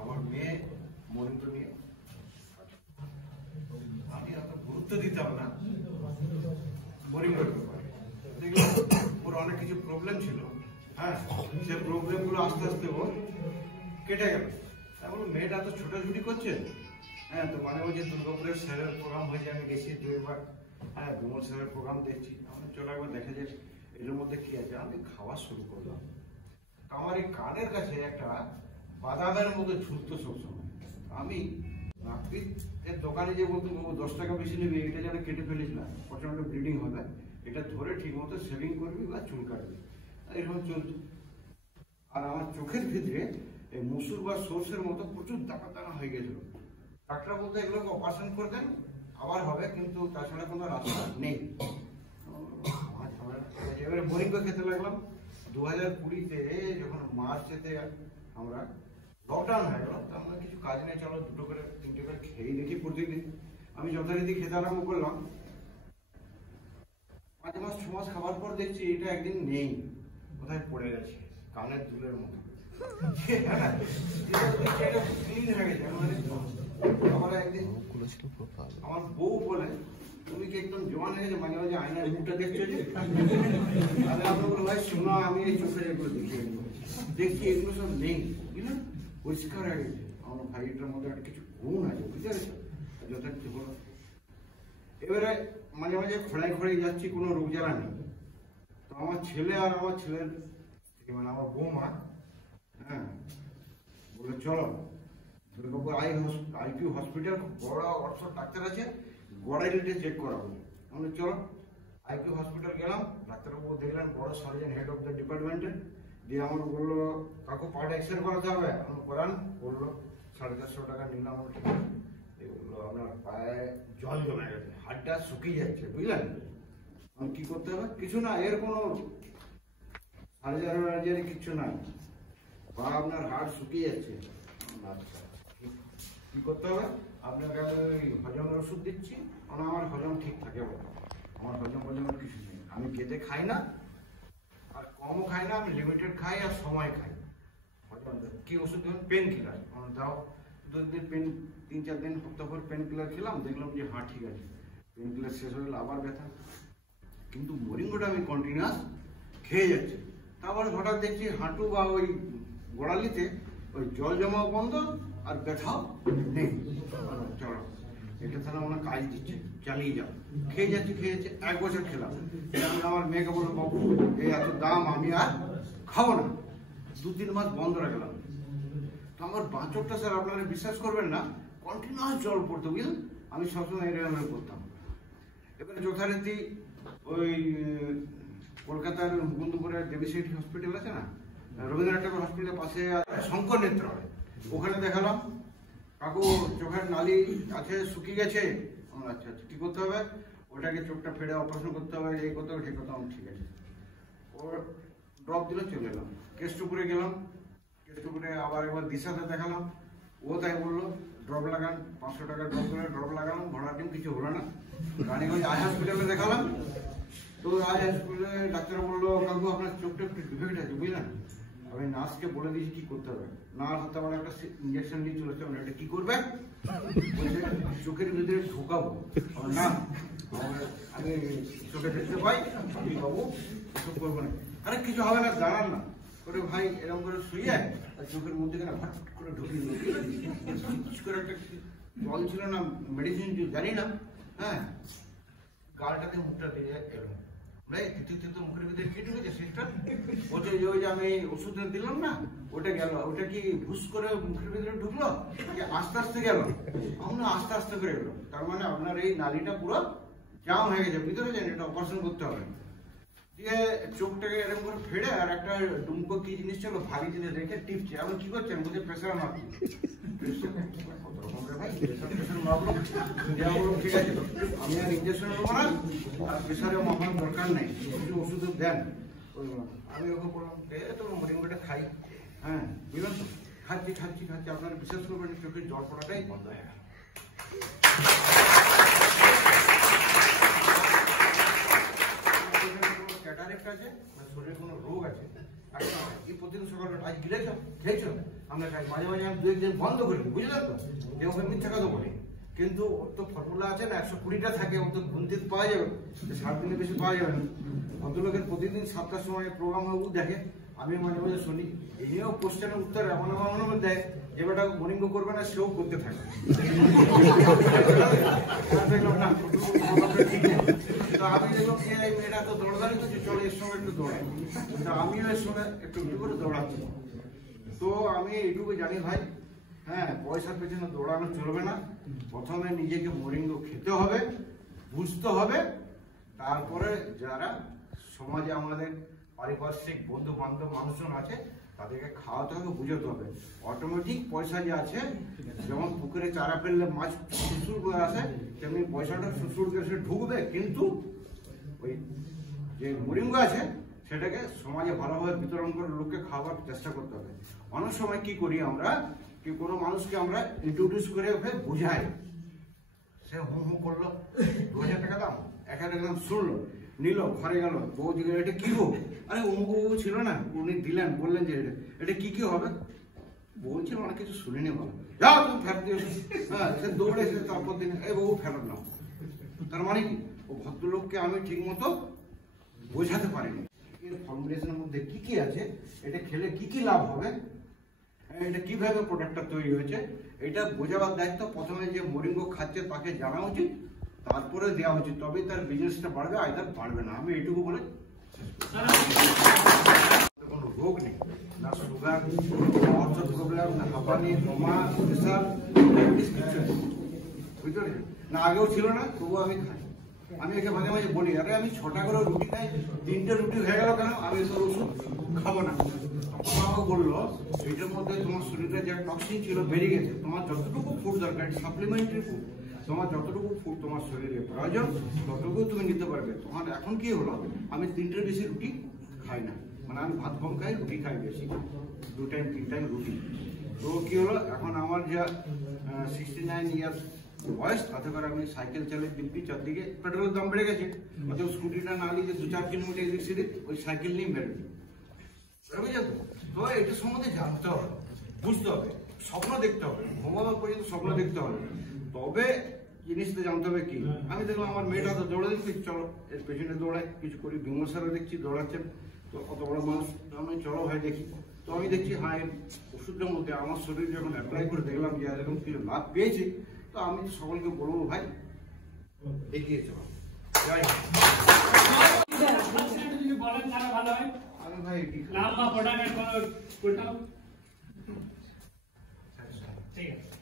আমার মেয়ে মরিন্দ্র নিয়ে আমি এত গুরুত্ব দিতাম না মরিন্দ্রের ব্যাপারে। দেখলাম ওর অনেক কিছু প্রবলেম ছিল, হ্যাঁ, সে প্রবলেমগুলো আস্তে আস্তে ওর কেটে গেল। তারপর মেয়েটা তো ছোটাছুটি করছে, হ্যাঁ, তো মানে ওই যে দুর্গাপুরের স্যারের প্রোগ্রাম হয়েছে, আমি গেছি 2বার, হ্যাঁ, বিমল স্যারের প্রোগ্রাম দেখছি। আমি চলে একবার দেখে যে এর মধ্যে কি আছে, আমি খাওয়া শুরু করলাম। আমার এই কানের কাছে একটা বাদামের মতো ঝুলতো সবসময়। আমি এর দোকানে যে বলতো 10 টাকা বেশি নেবে, এটা যেন কেটে ফেলিস না, প্রচন্ড ব্লিডিং হবে, এটা ধরে ঠিক মতো শেভিং করবি বা চুল কাটবি, এরকম চলছে। আর আমার চোখের ভিতরে এই মুসুর বা সর্ষের মতো প্রচুর দানা দানা হয়ে গেছিল। ডাক্তার বলতে এগুলোকে অপারেশন করে দেন, আবার হবে, কিন্তু তাছাড়া কোনো রাস্তা নেই। এবারে বোরিং করে খেতে লাগলাম। 2020-তে যখন মার্চেতে আমরা লকডাউন হয়ে গেল, তো আমরা কিছু কাজ নেই, চলো 2 করে 3টে করে খেয়ে দেখি প্রতিদিন। আমি যথারীতি খেতে আরম্ভ করলাম। 5 মাস 6 মাস খাবার পর দেখছি এটা একদিন নেই, কোথায় পড়ে গেছে কানের দুলের মতো। আমার একদিন আমার বউ বলে, তুমি কি একদম জোয়ান হয়ে গেছে, মাঝে মাঝে আয়নার মুখটা দেখছো যে? তাহলে আমরা বলো, ভাই শোনো, আমি এই চোখে এগুলো দেখছি এগুলো সব নেই, বুঝলেন, পরিষ্কার হয়ে গেছে। আমার ভাই এটার মধ্যে একটা কিছু গুণ আছে, বুঝতে পেরেছো, যথার্থ হলো। এবারে মাঝে মাঝে খোঁড়াই খোঁড়াই যাচ্ছি, কোনো রোগ জ্বালা নেই। তো আমার ছেলে আর আমার ছেলের মানে আমার বৌমা, হ্যাঁ, বলে চলো দুর্গাপুর আইকিউ হসপিটাল, খুব বড় অর্থ ডাক্তার আছে, গড়াইলিটে চেক করাবো। আমরা চলো আইকিউ হসপিটাল গেলাম। ডাক্তারবাবু দেখলেন, বড় সার্জন, হেড অফ দ্য ডিপার্টমেন্টের, দিয়ে আমার বললো, কাকু পার্ট এক্সরে করাতে হবে। আমি করান, বললো 450 টাকা নিলাম। বললো আপনার পায়ে জল জমে গেছে, হাড়টা শুকিয়ে যাচ্ছে, বুঝলেন। আমি কি করতে হবে? কিছু না, এর কোনো সার্জারি কিচ্ছু নাই, বা আপনার হাড় শুকিয়ে যাচ্ছে। আচ্ছা, কি করতে হবে? আপনাকে আমি হজমের ওষুধ দিচ্ছি, কারণ আমার হজম ঠিক থাকে, আমার হজমের কিছু নেই। আমি খেতে খাই না, আর কমও খাই না, আমি লিমিটেড খাই আর সময় খাই। হজম কি ওষুধ দেবেন? পেন কিলার দাও। 2 দিন 3-4 দিন সপ্তাহ পেন কিলার খেলাম, দেখলাম যে হ্যাঁ ঠিক আছে, পেন কিলার শেষ হয়ে গেলে আবার ব্যথা। কিন্তু মরিঙ্গোটা আমি কন্টিনিউয়াস খেয়ে যাচ্ছি। তারপরে হঠাৎ দেখছি হাঁটু বা ওই গোড়ালিতে ওই জল জমাও বন্ধ, আর ব্যথাও নেই। চলো, এটা তাহলে মনে কাজ দিচ্ছে, চালিয়ে যাও। খেয়ে যাচ্ছি 1 বছর খেলাম। আমি আমার মেয়েকে বললাম, বাবু এই এত দাম, আমি আর খাবো না। 2-3 মাস বন্ধ রাখলাম। তো আমার বাঁচকটা স্যার আপনারা বিশ্বাস করবেন না, কন্টিনিউয়াস জল পড়তো, বুঝলেন। আমি সবসময় এরকম করতাম। এবারে যথারীতি ওই কলকাতার মুকুন্দপুরের দেবীশেঠী হসপিটাল আছে না, রবীন্দ্রনাথ ঠাকুর হসপিটালের পাশে শঙ্কর নেত্রালয়, ওখানে দেখালাম। কাকু চোখের নালি আছে, শুকিয়ে গেছে। আচ্ছা আচ্ছা, কি করতে হবে? ওটাকে চোখটা ফেড়ে অপারেশন করতে হবে, এই করতে হবে, ঠিক করতে হবে। ঠিক আছে, ওর ড্রপ দিলে চলে এলাম। কেষ্টপুরে গেলাম, কেষ্টপুরে আবার একবার দিশাতে দেখালাম, ও তাই বললো ড্রপ লাগান, 500 টাকা ড্রপ করে ড্রপ লাগালাম। ভাড়া টিম কিছু হলো না। রানীগঞ্জ আই হসপিটালে দেখালাম। তো আই হসপিটালে ডাক্তার বললো, কাকু আপনার চোখটা একটু ডিফেক্ট আছে, বুঝলেন। আমি নার্সকে বলে দিয়েছি কি করতে হবে। নার্স হাতে আমার একটা ইঞ্জেকশন নিয়ে চলেছে, এটা কি করবে? বলছে চোখের ভিতরে ঢোকাবো। না, আমি চোখে দেখতে পাই, আমি বাবু কিছু করবো না। আরে কিছু হবে না, দাঁড়ান না করে ভাই, এরকম করে শুয়ে চোখের মধ্যে ফট করে ঢুকিয়ে করে একটা জল ছিল না, মেডিসিন জানি না, হ্যাঁ, গালটাতে মুখটা দিয়ে এলো। মুখের ভিতরে কি ঢুকেছে সিস্টার? বলছে যে ওই যে আমি ওষুধ দিলাম না, ওটা গেল। ওটা কি ভুস করে মুখের ভিতরে ঢুকলো, আস্তে আস্তে গেল? আমরা আস্তে আস্তে করে গেলো। তার মানে আপনার এই নালীটা পুরো জাম হয়ে গেছে, ভিতরে যান, এটা অপারেশন করতে হবে। দিয়ে চোখটাকে এরকম করে ফেড়ে আর একটা ডুমকো কি জিনিস ছিল, ভারী জিনিস রেখে টিপছে। আপনি কি করছেন? বলছে প্রেসার মাপছি। ঠিক আছে, আমি আর ইঞ্জেকশন নেবো না, আর প্রেসারে মাপানোর দরকার নেই, ওষুধ দেন। আমি ওকে বললাম, তো মরিঙ্গোটা খাই, হ্যাঁ, বুঝলেন তো, খাচ্ছি খাচ্ছি খাচ্ছি, আপনারা বিশ্বাস করবেন চোখের জল পড়াটাই বন্ধ হয়ে গেল। ক্যাটারেক্ট আছে, শরীরে কোনো রোগ আছে, এই প্রতিদিন সকালে আজ গিলেছ খেয়েছো আমরা খাই, মাঝে মাঝে আমি 2-1 দিন বন্ধ করি, বুঝলেন তো? কেউ মিথ্যা কথা বলি, কিন্তু ওর তো ফর্মুলা আছে না, 120টা থাকে, ওর তো গুনতে পাওয়া যাবে, 7 দিনে বেশি পাওয়া যাবে না। ভদ্রলোকের প্রতিদিন 7টার সময় প্রোগ্রাম হয়, ও দেখে, আমি মাঝে মাঝে শুনি। এই নিয়েও কোশ্চেনের উত্তর এমন এমন দেয় যে বেটা মর্নিং করবে না, সেও করতে থাকে। তো আমি দেখলাম যে এই মেয়েটা তো দৌড়াদৌড়ি করছে, চলো এর সঙ্গে একটু দৌড়াই। তো আমিও এর সঙ্গে একটু একটু করে দৌড়াচ্ছি। তো আমি এইটুকু জানি ভাই, হ্যাঁ, পয়সার পেছনে দৌড়ানো চলবে না। প্রথমে নিজেকে মরিঙ্গ খেতে হবে, বুঝতে হবে, তারপরে যারা সমাজে আমাদের পারিপার্শ্বিক বন্ধু বান্ধব মানুষজন আছে তাদেরকে খাওয়াতে হবে, বুঝাতে হবে। অটোমেটিক পয়সা যে আছে, যেমন পুকুরে চারা ফেললে মাছ সুসুর করে আসে, তেমনি পয়সাটা সুসুর করে সে ঢুকবে, কিন্তু ওই যে মরিঙ্গ আছে সেটাকে সমাজে ভালোভাবে বিতরণ করে লোককে খাওয়ার চেষ্টা করতে হবে। অনেক সময় কি করি আমরা, কি কোনো মানুষকে আমরা ইন্ট্রোডিউস করে ওকে বুঝাই, সে হু হু করলো, 2000 টাকা দাম, 1000 টাকা দাম শুনলো, নিল, ঘরে গেল, বউ জিজ্ঞেস এটা কি গো? আরে অমুক বউ ছিল না, উনি দিলেন, বললেন যে এটা কি কি হবে? বলছে অনেক কিছু শুনিনি, বলো যাও তুমি ফেরত দিয়ে। হ্যাঁ, সে দৌড়ে এসে তারপর দিন এই বউ ফেরত নাও। তার মানে কি, ও ভদ্রলোককে আমি ঠিক মতো বোঝাতে পারিনি এর ফর্মুলেশনের মধ্যে কি কি আছে, এটা খেলে কি কি লাভ হবে, এটা কিভাবে প্রোডাক্টটা তৈরি হয়েছে, এটা বোঝাবার দায়িত্ব প্রথমে যে মরিঙ্গ খাচ্ছে তাকে জানা উচিত, তারপরে দেওয়া উচিত, তবেই তার বিজনেসটা বাড়বে, আইদার বাড়বে না। আমি এইটুকু বলে কোনো রোগ নেই, না সুগার, অর্থ প্রবলেম, না হাঁপানি, দমা, প্রেসার, ডায়াবেটিস কিছু নেই, বুঝতে পারছেন না? আগেও ছিল না, তবুও আমি খাই। আমি একে মাঝে মাঝে বলি, আরে আমি 6টা করে রুটি খাই, 3টে রুটি হয়ে গেল কেন? আমি এসব ওষুধ খাবো না। তখন আমাকে বললো এইটার মধ্যে তোমার শরীরে যে টক্সিন ছিল বেরিয়ে গেছে, তোমার যতটুকু ফুড দরকার, সাপ্লিমেন্টারি ফুড, তোমার যতটুকু ফুড তোমার শরীরে প্রয়োজন ততটুকু তুমি নিতে পারবে। তোমার এখন কি হলো, আমি 3টের বেশি রুটি খাই না, মানে আমি ভাত কম খাই, রুটি খাই বেশি, 2 টাইম 3 টাইম রুটি। তো কি হলো, এখন আমার যা 69 ইয়ার্স বয়স, তাতে করে আমি সাইকেল চালিয়ে দিব্যি, চারদিকে পেট্রোলের দাম বেড়ে গেছে, অথবা স্কুটিটা না নিয়ে 2-4 কিলোমিটার এদিক সেদিক ওই সাইকেল নিয়ে বেরোবি, বুঝেছো? তো এটার সম্বন্ধে জানতে হবে, বুঝতে হবে, স্বপ্ন দেখতে হবে, ঘুমাবার পর্যন্ত স্বপ্ন দেখতে হবে, তবে জিনিসটা জানতে হবে কি। আমি দেখলাম আমার মেয়েটা তো দৌড়ে দিচ্ছি, চলো এর পেছনে দৌড়াই, কিছু করি। বিমল স্যারও দেখছি দৌড়াচ্ছেন, তো অত বড় মানুষ, আমি চলো ভাই দেখি। তো আমি দেখছি হ্যাঁ, ওষুধের মধ্যে আমার শরীর যখন অ্যাপ্লাই করে দেখলাম যে এরকম কিছু লাভ পেয়েছি, তো আমি সকলকে বলবো ভাই এগিয়ে চলো। আমি ভাই নাম বা প্রোডাক্ট ঠিক আছে।